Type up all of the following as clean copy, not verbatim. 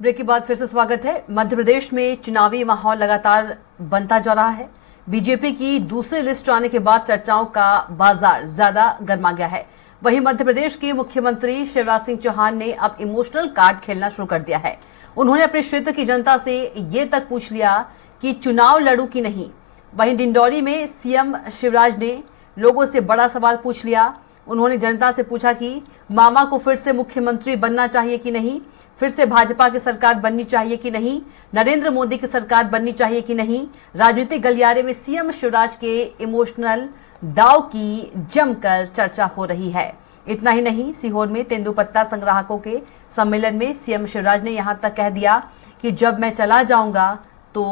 Break के बाद फिर से स्वागत है। मध्य प्रदेश में चुनावी माहौल लगातार बनता जा रहा है। बीजेपी की दूसरी लिस्ट आने के बाद चर्चाओं का बाजार ज्यादा गर्मा गया है। वहीं मध्य प्रदेश के मुख्यमंत्री शिवराज सिंह चौहान ने अब इमोशनल कार्ड खेलना शुरू कर दिया है। उन्होंने अपने क्षेत्र की जनता से ये तक पूछ लिया कि चुनाव लड़ूं कि नहीं। वहीं डिंडौरी में सीएम शिवराज ने लोगों से बड़ा सवाल पूछ लिया। उन्होंने जनता से पूछा कि मामा को फिर से मुख्यमंत्री बनना चाहिए कि नहीं, फिर से भाजपा की सरकार बननी चाहिए कि नहीं, नरेंद्र मोदी की सरकार बननी चाहिए कि नहीं। राजनीतिक गलियारे में सीएम शिवराज के इमोशनल दाव की जमकर चर्चा हो रही है। इतना ही नहीं, सीहोर में तेंदुपत्ता संग्राहकों के सम्मेलन में सीएम शिवराज ने यहां तक कह दिया कि जब मैं चला जाऊंगा तो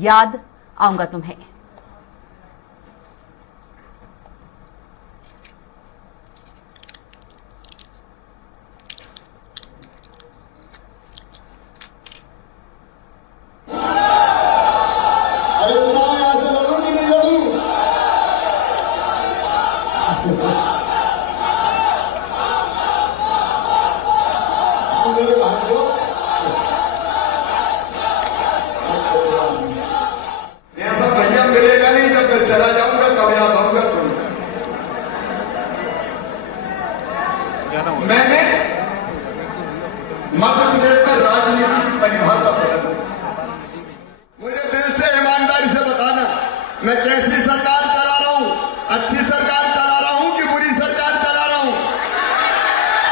याद आऊंगा तुम्हें। ऐसा भैया मिलेगा नहीं, जब मैं चला जाऊंगा तब याद आऊंगा तुम्हें। मैंने मध्य प्रदेश में राजनीति की परिभाषा बदल दी। मुझे दिल से ईमानदारी से बताना, मैं कैसी सरकार चला रहा हूं, अच्छी सरकार चला रहा हूं कि बुरी सरकार चला रहा हूं?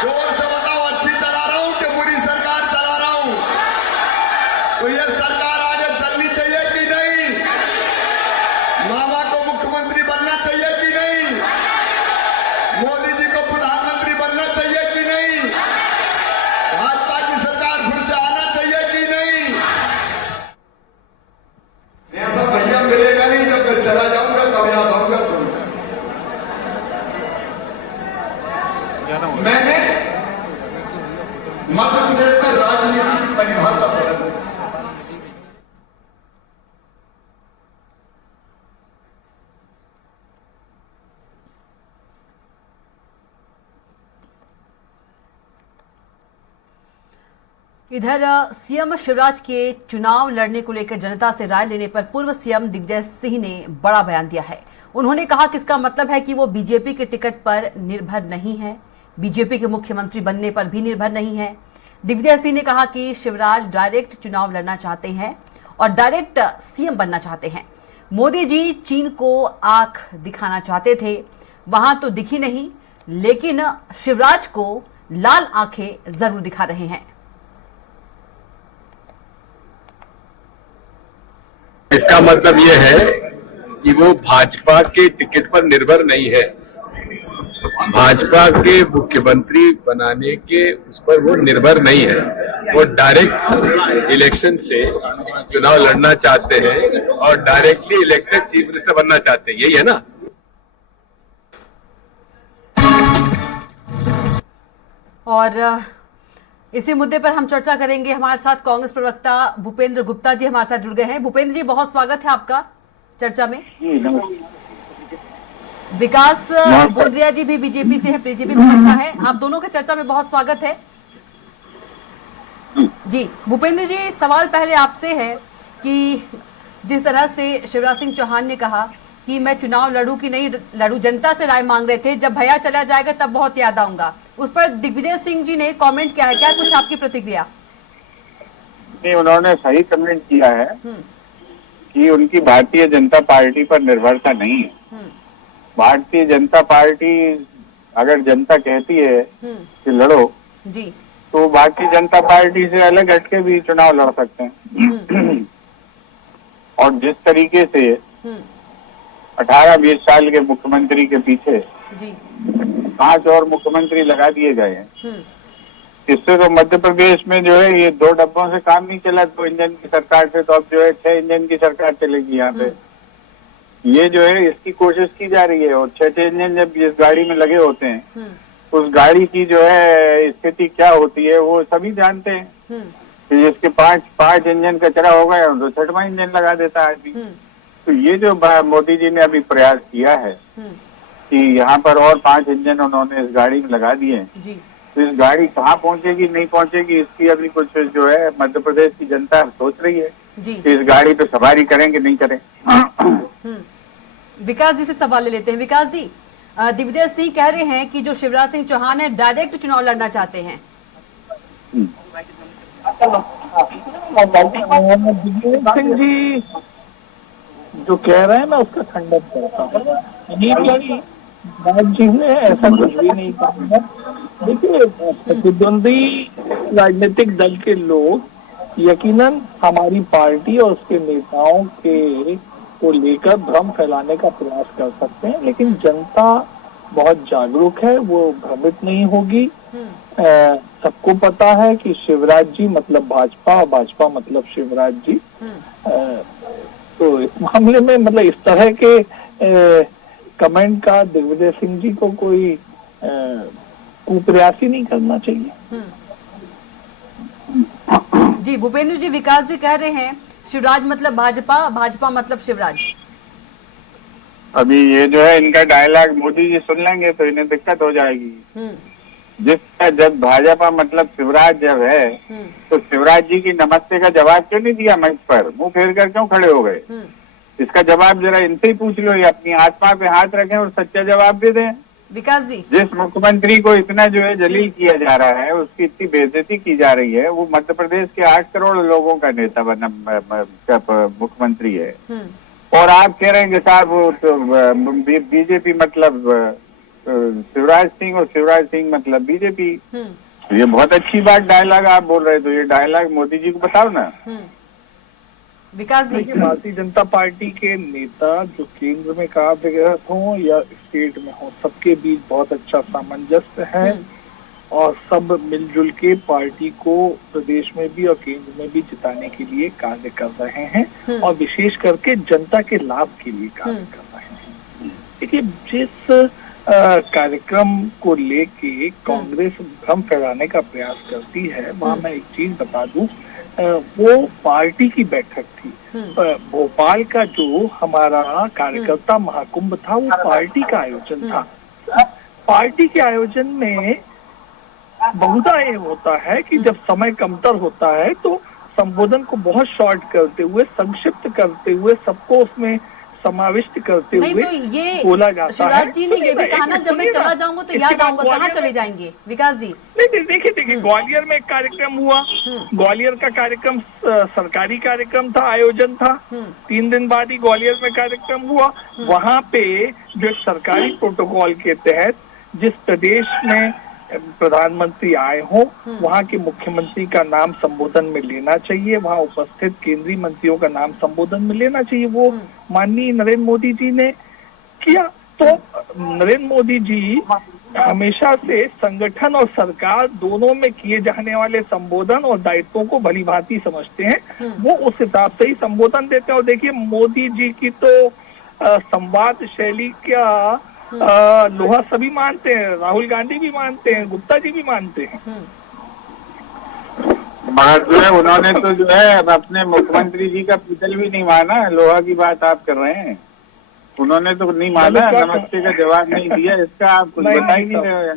जोर से बताओ, अच्छी चला रहा हूं कि बुरी सरकार चला रहा हूं? तो यह सरकार आगे चलनी चाहिए कि नहीं? मामा को मुख्यमंत्री बनना चाहिए कि नहीं? मोदी जी को प्रधानमंत्री बनना चाहिए कि नहीं? भाजपा की सरकार फिर से आना चाहिए कि नहीं? ऐसा भैया मिलेगा नहीं, जब मैं चला जाऊंगा तब याद आऊंगा तुम्हें। मैंने मध्य प्रदेश में राजनीति की परिभाषा बदल दी। इधर सीएम शिवराज के चुनाव लड़ने को लेकर जनता से राय लेने पर पूर्व सीएम दिग्विजय सिंह ने बड़ा बयान दिया है। उन्होंने कहा कि इसका मतलब है कि वो बीजेपी के टिकट पर निर्भर नहीं है, बीजेपी के मुख्यमंत्री बनने पर भी निर्भर नहीं है। दिग्विजय सिंह ने कहा कि शिवराज डायरेक्ट चुनाव लड़ना चाहते हैं और डायरेक्ट सीएम बनना चाहते हैं। मोदी जी चीन को आंख दिखाना चाहते थे, वहां तो दिखी नहीं, लेकिन शिवराज को लाल आंखें जरूर दिखा रहे हैं। इसका मतलब ये है कि वो भाजपा के टिकट पर निर्भर नहीं है, भाजपा के मुख्यमंत्री बनाने के उस पर वो निर्भर नहीं है। वो डायरेक्ट इलेक्शन से चुनाव लड़ना चाहते हैं और डायरेक्टली इलेक्टेड चीफ मिनिस्टर बनना चाहते हैं, यही है ना। और इसी मुद्दे पर हम चर्चा करेंगे। हमारे साथ कांग्रेस प्रवक्ता भूपेंद्र गुप्ता जी हमारे साथ जुड़ गए हैं। भूपेंद्र जी, बहुत स्वागत है आपका चर्चा में। विकास बोधरिया जी भी बीजेपी से है, बीजेपी प्रवक्ता है, आप दोनों के चर्चा में बहुत स्वागत है जी। भूपेंद्र जी, सवाल पहले आपसे है कि जिस तरह से शिवराज सिंह चौहान ने कहा कि मैं चुनाव लड़ूं कि नहीं लड़ूं, जनता से राय मांग रहे थे, जब भैया चला जाएगा तब बहुत याद आऊंगा, उस पर दिग्विजय सिंह जी ने कमेंट किया है, क्या कुछ आपकी प्रतिक्रिया? नहीं, उन्होंने सही कमेंट किया है कि उनकी भारतीय जनता पार्टी पर निर्भरता नहीं है। भारतीय जनता पार्टी, अगर जनता कहती है कि लड़ो जी, तो भारतीय जनता पार्टी से अलग हटके भी चुनाव लड़ सकते हैं। और जिस तरीके से 18-20 साल के मुख्यमंत्री के पीछे जी 5 और मुख्यमंत्री लगा दिए गए हैं, इससे तो मध्य प्रदेश में जो है ये 2 डब्बों से काम नहीं चला, 2 इंजन की सरकार से, तो अब जो है 6 इंजन की सरकार चलेगी यहाँ पे। ये जो है इसकी कोशिश की जा रही है, और 6 इंजन जब जिस गाड़ी में लगे होते हैं उस गाड़ी की जो है स्थिति क्या होती है वो सभी जानते हैं। जिसके 5 इंजन कचरा हो गया तो 6वां इंजन लगा देता है आदमी। तो ये जो मोदी जी ने अभी प्रयास किया है कि यहाँ पर और 5 इंजन उन्होंने इस गाड़ी में लगा दिए हैं, तो इस गाड़ी कहाँ पहुंचेगी नहीं पहुंचेगी इसकी अभी कुछ जो है मध्य प्रदेश की जनता सोच रही है जी। कि इस गाड़ी पे सवारी करेंगे नहीं करें। विकास जी से सवाल ले लेते हैं। विकास जी, दिग्विजय सिंह कह रहे हैं कि जो शिवराज सिंह चौहान है डायरेक्ट चुनाव लड़ना चाहते हैं। दिग्विजय सिंह जी जो कह रहे हैं मैं उसका खंडन करता हूँ। जी ने ऐसा कुछ भी नहीं कहा। देखिए, प्रतिद्वंदी राजनीतिक दल के लोग यकीनन हमारी पार्टी और उसके नेताओं के को लेकर भ्रम फैलाने का प्रयास कर सकते हैं, लेकिन जनता बहुत जागरूक है, वो भ्रमित नहीं होगी। सबको पता है कि शिवराज जी मतलब भाजपा और भाजपा मतलब शिवराज जी। तो इस मामले में मतलब इस तरह के कमेंट का दिग्विजय सिंह जी को कोई कुप्रयास ही नहीं करना चाहिए। जी भूपेंद्र जी, विकास जी कह रहे हैं शिवराज मतलब भाजपा, भाजपा मतलब शिवराज। अभी ये जो है इनका डायलॉग मोदी जी सुन लेंगे तो इन्हें दिक्कत हो जाएगी। जिसका जब भाजपा मतलब शिवराज जब है तो शिवराज जी की नमस्ते का जवाब क्यों नहीं दिया मंच पर, मुंह फेर कर क्यों खड़े हो गए? इसका जवाब जरा इनसे ही पूछ लो, ये अपनी आत्मा पे हाथ रखें और सच्चा जवाब दे दें। विकास जी, जिस मुख्यमंत्री को इतना जो है जलील किया जा रहा है, उसकी इतनी बेइज्जती की जा रही है, वो मध्य प्रदेश के 8 करोड़ लोगों का नेता बना मुख्यमंत्री है, और आप कह रहे हैं कि साहब वो तो बीजेपी मतलब शिवराज सिंह और शिवराज सिंह मतलब बीजेपी। ये बहुत अच्छी बात डायलॉग आप बोल रहे, तो ये डायलॉग मोदी जी को बताओ ना। विकास जी, भारतीय जनता पार्टी के नेता जो केंद्र में कार्यरत हो या स्टेट में हो, सबके बीच बहुत अच्छा सामंजस्य है और सब मिलजुल के पार्टी को प्रदेश में भी और केंद्र में भी जिताने के लिए कार्य कर रहे हैं और विशेष करके जनता के लाभ के लिए कार्य कर रहे हैं। देखिए, जिस कार्यक्रम को लेके कांग्रेस भ्रम फैलाने का प्रयास करती है, वहाँ मैं एक चीज बता दूं, वो पार्टी की बैठक थी। भोपाल का जो हमारा कार्यकर्ता महाकुंभ था वो पार्टी का आयोजन था। पार्टी के आयोजन में बहुधा ये होता है कि जब समय कमतर होता है तो संबोधन को बहुत शॉर्ट करते हुए, संक्षिप्त करते हुए, सबको उसमें समाविष्ट करते हुए तो ये बोला जाता है। शिवराज जी ने ये भी कहा ना, जब मैं चला जाऊंगा तो याद आऊंगा। कहाँ चले जाएंगे विकास जी? नहीं, देखिए ग्वालियर में एक कार्यक्रम हुआ। ग्वालियर का कार्यक्रम सरकारी कार्यक्रम था, आयोजन था। 3 दिन बाद ही ग्वालियर में कार्यक्रम हुआ। वहाँ पे जो सरकारी प्रोटोकॉल के तहत जिस प्रदेश में प्रधानमंत्री आए हो, वहाँ के मुख्यमंत्री का नाम संबोधन में लेना चाहिए, वहाँ उपस्थित केंद्रीय मंत्रियों का नाम संबोधन में लेना चाहिए। वो माननीय नरेंद्र मोदी जी ने किया। तो नरेंद्र मोदी जी हमेशा से संगठन और सरकार दोनों में किए जाने वाले संबोधन और दायित्वों को भली भांति समझते हैं, वो उस हिसाब से ही संबोधन देते हैं। और देखिए, मोदी जी की तो संवाद शैली का लोहा सभी मानते हैं, राहुल गांधी भी मानते हैं, गुप्ता जी भी मानते हैं। बात जो है उन्होंने तो जो है अपने मुख्यमंत्री जी का पुतल भी नहीं माना। लोहा की बात आप कर रहे हैं, उन्होंने तो नहीं माना, नमस्ते का जवाब नहीं दिया। इसका आप कुछ बता ही नहीं रहे,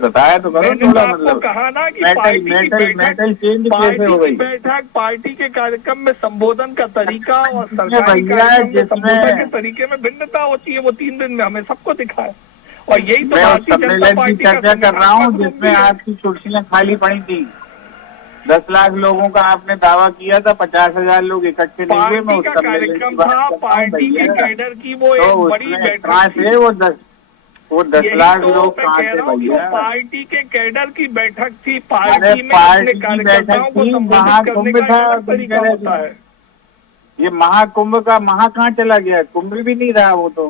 बताया तो करो थोड़ा। मतलब कहा ना कि मेटल चेंज कैसे हो गई? बैठक पार्टी के कार्यक्रम में संबोधन का तरीका और सरकारी कार्यक्रम में संबोधन के तरीके में भिन्नता होती है। वो 3 दिन में हमें सबको दिखाया, और यही तो भारतीय जनता पार्टी का चर्चा कर रहा हूँ जिसमें आपकी कुर्सियां खाली पड़ी थी। 10 लाख लोगों का आपने दावा किया था, 50,000 लोग इकट्ठे नहीं हुए। मैं उसका कार्यक्रम था पार्टी के कैडर की, वो एक बड़ी बैठक थी। वो 10 लाख तो लोग कहाँ से भैया? पार्टी के कैडर की बैठक थी, पार्टी में पार्टी अपने की बैठक थी, महाकुंभ था। तरीका होता है। ये महाकुंभ का महा कहाँ चला गया? कुंभ भी नहीं रहा वो तो।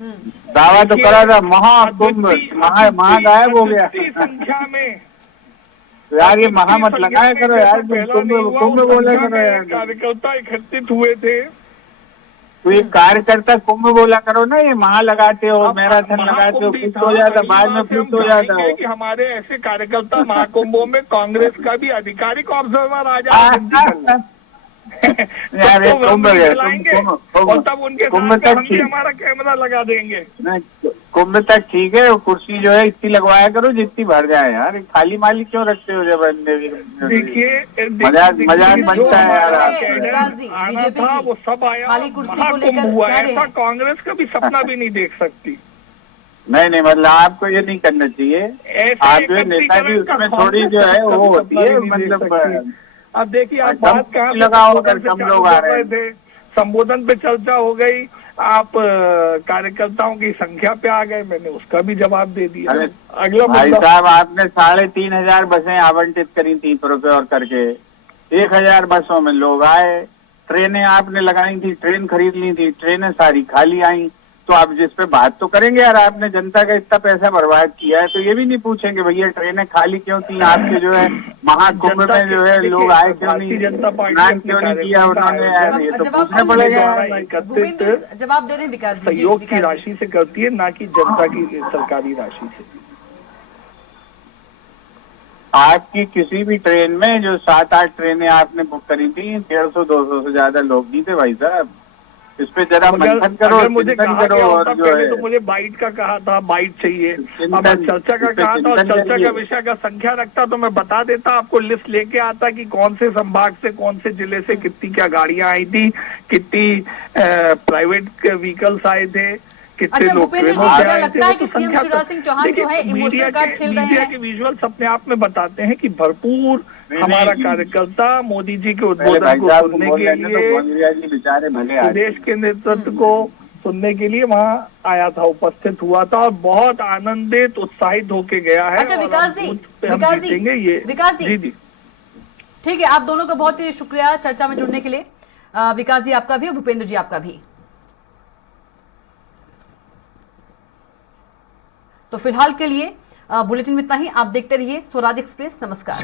दावा तो करा था महाकुंभ, महा गायब हो गया। संख्या में यार ये महा मत लगाया करो यार, कुंभ बोला करो यार। कार्यकर्ता इकट्ठित हुए थे, तो ये कार्यकर्ता कुंभ बोला करो ना। ये महा लगाते हो, मैराथन लगाते हो, फिट हो जाता, बाद में फिट हो जाता हो। कि हमारे ऐसे कार्यकर्ता महाकुंभों में कांग्रेस का भी आधिकारिक ऑब्जर्वर आ जाए। यार ये तो कुंभ हम है, चलाएंगे और तब उनके कुंभ साथ तक हम भी ठीक, हमारा कैमरा लगा देंगे। नहीं, कुंभ तक ठीक है, कुर्सी जो है इतनी लगवाया करो जितनी भर जाए यार, खाली माली क्यों रखते हो जब देखिए मजाक बनता है यार आपसे। विकास जी, आना बीजेपी था की वो सब आया, खाली कुर्सी को महाकुंभ लेकर हुआ, कह रहे ऐसा हैं। कांग्रेस का भी सपना भी नहीं देख सकती। नहीं नहीं, मतलब आपको ये नहीं करना चाहिए। ऐसा आप जो है नेताजी एकत्रीकरण का उसमें थोड़ी जो है वो होती है, मतलब अब देखिए आप कम बात कहाँ लगाओ संबोधन अगर से कम चालू लोग आ कर रहे रहे हैं। थे, संबोधन पे चर्चा हो गई, आप कार्यकर्ताओं की संख्या पे आ गए, मैंने उसका भी जवाब दे दिया। अरे अगला भाई मुद्दा, साहब, आपने 3,500 बसें आवंटित करी थी प्रोक्योर करके, 1,000 बसों में लोग आए, ट्रेनें आपने लगाई थी, ट्रेन खरीद ली थी, ट्रेनें सारी खाली आई, तो आप जिस पे बात तो करेंगे यार, आपने जनता का इतना पैसा बर्बाद किया है, तो ये भी नहीं पूछेंगे भैया ट्रेनें खाली क्यों थी, आपके जो है महाकुंभ जनता में जो है देखिए, लोग आए क्यों नहीं, भारतीय जनता पार्टी स्नान अपने क्यों नहीं किया कार्यकर्ता उन्होंने, है, यार ये तो जवाब पूछना सुन पड़ेगा लीजिए। यार। एकत्रित भूपेंद्र जवाब दे रहे हैं विकास जी। जी, सहयोग की विकास जी। राशि से करती है, ना कि जनता की सरकारी राशि से। आपकी किसी भी ट्रेन में जो 7-8 ट्रेनें आपने बुक करी थी, 150-200 से ज्यादा लोग नहीं थे भाई साहब, इस पे जरा मंथन करो, अगर मुझे चिंतन कहा करो, गया और होता जो पहले है तो मुझे बाइट का कहा था, बाइट चाहिए, अब मैं चिंतन, चर्चा का इस पे कहा था और चिंतन चर्चा करिए। का विषय का संख्या रखता तो मैं बता देता, आपको लिस्ट लेके आता कि कौन से संभाग से, कौन से जिले से कितनी क्या गाड़ियां आई थी, कितनी प्राइवेट व्हीकल्स आए थे, कितने अच्छा लोग भूपेंद्र जी, ट्रेनों से क्या आए लगता थे, है वो कि तो सीएम संख्या शिवराज सिंह चौहान जो है इमोशनल कार्ड खेल रहे मीडिया हैं? के विजुअल्स अपने आप में बताते हैं कि भरपूर हमारा कार्यकर्ता मोदी जी के उद्बोधन को सुनने के लिए, बेचारे भले प्रदेश के नेतृत्व को सुनने के लिए वहाँ आया था, उपस्थित हुआ था और बहुत आनंदित, उत्साहित होके गया है। अच्छा और विकास अब जी, बूथ पे हम विकास जी, जीतेंगे ये। विकास जी, जी ठीक है, आप दोनों का बहुत ही शुक्रिया चर्चा में जुड़ने के लिए। विकास जी आपका भी और भूपेंद्र जी आपका भी। तो फिलहाल के लिए बुलेटिन में इतना ही। आप देखते रहिए स्वराज एक्सप्रेस। नमस्कार।